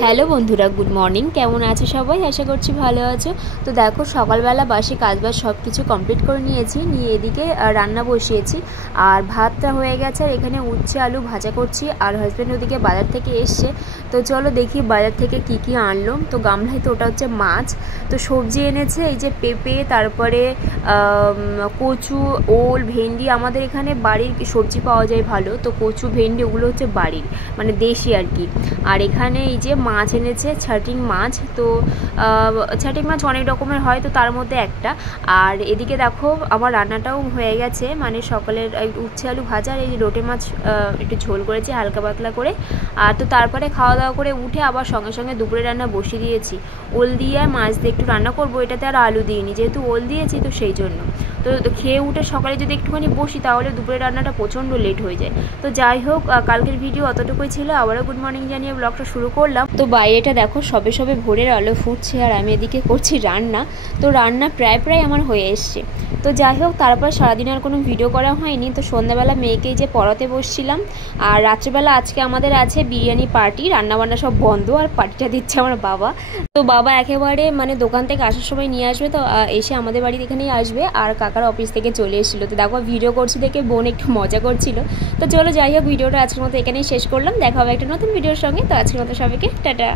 Hello বন্ধুরা, good morning. কেমন আছো সবাই? আশা করছি ভালো আছো। তো দেখো, সকালবেলা বাসি কাজবাজ সব কিছু কমপ্লিট করে নিয়েছি, নিয়ে এদিকে রান্না বসিয়েছি। আর ভাতটা হয়ে গেছে, আর এখানে উচ্ছে আলু ভাজা করছি। আর হাজব্যান্ড ওদিকে বাজার থেকে এসছে। তো চলো দেখি বাজার থেকে কি কি আনলো। তো গামলায় তো ওটা হচ্ছে মাছ। তো সবজি এনেছে এই যে পেঁপে, তারপরে কচু, ওল, ভেন্ডি। আমাদের এখানে বাড়ির সবজি পাওয়া যায় ভালো, তো কচু ভেন্ডি ওগুলো হচ্ছে বাড়ির, মানে দেশি আর কি। আর এখানে এই যে মাছ এনেছে, ছাটিং মাছ। তো ছাটিং মাছ অনেক রকমের হয়, তো তার মধ্যে একটা। আর এদিকে দেখো আমার রান্নাটাও হয়ে গেছে, মানে সকালের উচ্ছে আলু ভাজা আর এই লোটে মাছ একটু ঝোল করেছি হালকা পাতলা করে। আর তো তারপরে খাওয়া দাওয়া করে উঠে আবার সঙ্গে সঙ্গে দুপুরে রান্না বসিয়ে দিয়েছি। ওল দিয়ে মাছ দিয়ে একটু রান্না করবো, এটাতে আর আলু দিইনি, যেহেতু ওল দিয়েছি তো সেই জন্য। তো খেয়ে উঠে সকালে যদি একটুখানি বসি তাহলে দুপুরের রান্নাটা প্রচণ্ড লেট হয়ে যায়। তো যাই হোক, কালকের ভিডিও অতটুকুই ছিল। আবারও গুড মর্নিং জানিয়ে ব্লগটা শুরু করলাম। তো বাইরেটা দেখো সবে সবে ভোরের আলো ফুটছে, আর আমি এদিকে করছি রান্না। তো রান্না প্রায় আমার হয়ে এসছে। তো যাই হোক, তারপর সারাদিন আর কোনো ভিডিও করা হয়নি। তো সন্ধ্যাবেলা মেয়েকে যে পড়াতে বসছিলাম। আর রাত্রেবেলা আজকে আমাদের আছে বিরিয়ানি পার্টি, রান্নাবান্না সব বন্ধ, আর পার্টিটা দিচ্ছে আমার বাবা। তো বাবা একেবারে মানে দোকান থেকে আসার সময় নিয়ে আসবে, তো এসে আমাদের বাড়ির এখানেই আসবে। আর কাকার অফিস থেকে চলে এসেছিলো, তো দেখো ভিডিও করছি দেখে বোন একটু মজা করছিল। তো চলো যাই হোক, ভিডিওটা আজকের মতো এখানেই শেষ করলাম। দেখা হবে একটা নতুন ভিডিওর সঙ্গে। তো আজকের মতো সবাইকে টাটা।